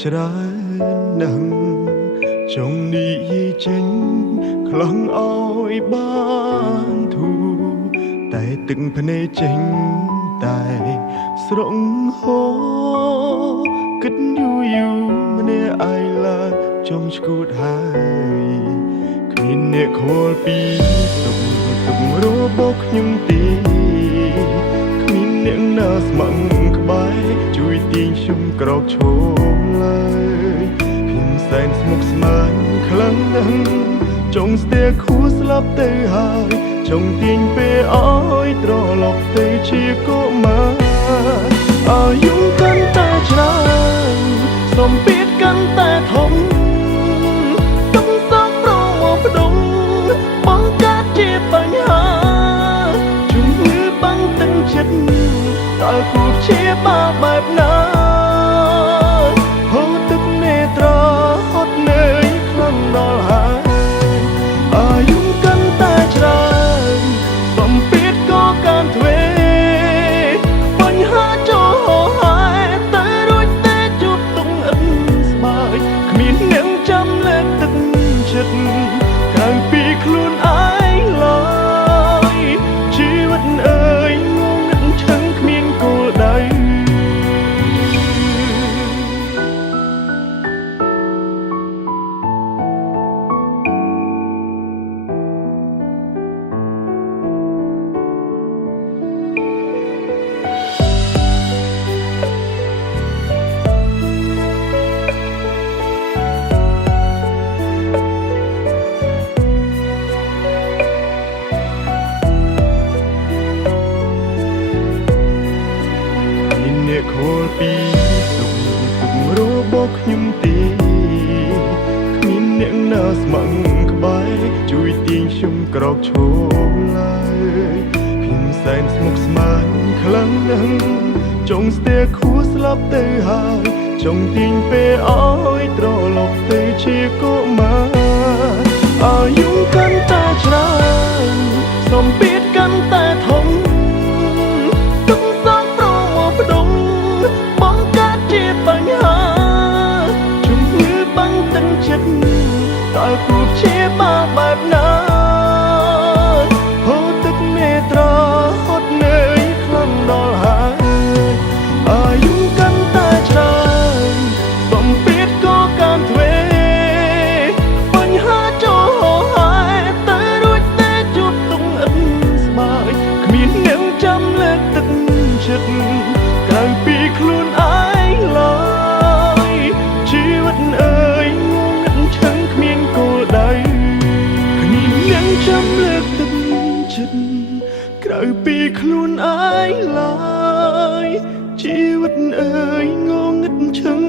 ច្រើនណាស់ចង់និយាយចេញខ្លងឲ្យបានធូរតែទឹកភ្នែកចេញតែស្រងហោគិតយូរម្នាក់ឯងឡើយចំឈួតហើយគ្មានអ្នកខលពីទុករបស់ខ្ញុំទេគ្មានអ្នកណាស្មឹងក្បែរជួយទាញខ្ញុំក្រោកឈរឡើយខ្ញុំសែនស្មុគស្មាញខ្លាំងណាស់ចង់ស្ទែខួរស្លាប់ទៅហើយចង់ទាញពេលឲ្យត្រឡប់ទៅជាកុមារអាយុកាន់តែច្រើនសម្ពាធកាន់តែធំទុំសោកប្រមកផ្ដុំបង្កើតជាបញ្ហាជំងឺបាំងទឹកចិត្តតើគួរព្យាបាលបែបណាហូរទឹកនេត្រាហត់នឿយខ្លាំងដល់ហើយអាយុកាន់តែច្រើនសម្ពាធក៏កាន់ទ្វេបញ្ហាចូលហោហើយតែរួចតែជួបទុំអិនស្បើយគ្មានអ្នកចាំលើកទឹកចិត្តក្រៅពីខ្លួនឯងឡើយជីវិតអើយងងឹតឈឹងគ្មានគោលដៅខលពីទុករបស់ខ្ញុំទេគ្មានអ្នកណាស្មឹងក្បែរជួយទាញខ្ញុំក្រោកឈរឡើយខ្ញុំសែនស្មុគស្មាញខ្លាំងណាស់ចង់ស្ទែខួរស្លាប់ទៅហើយចង់ទាញពេលឲ្យត្រឡប់ទៅជាកុមារអាយុកាន់តែច្រើនសម្ពាធកាន់តែធំទុំសោកប្រមកផ្ដុំបង្កើតជាបញ្ហាជំងឺបាំងទឹកចិត្តតើគួរព្យាបាលបែបណាហូរទឹកនេត្រាហត់នឿយខ្លាំងដល់ហើយអាយុកាន់តែច្រើនសម្ពាធក៏កាន់ទ្វេបញ្ហាចូលហោហើយតែរួចតែជួបទុំអិនស្បើយគ្មានអ្នកចាំលើកទឹកចិត្តក្រៅពីខ្លួនឯងឡើយជីវិតអើយងងឹតឈឹងគ្មានគោលដៅគ្មានអ្នកចាំលើកទឹកចិត្តក្រៅពីខ្លួនឯងឡើយជីវិតអើយងងឹតឈឹង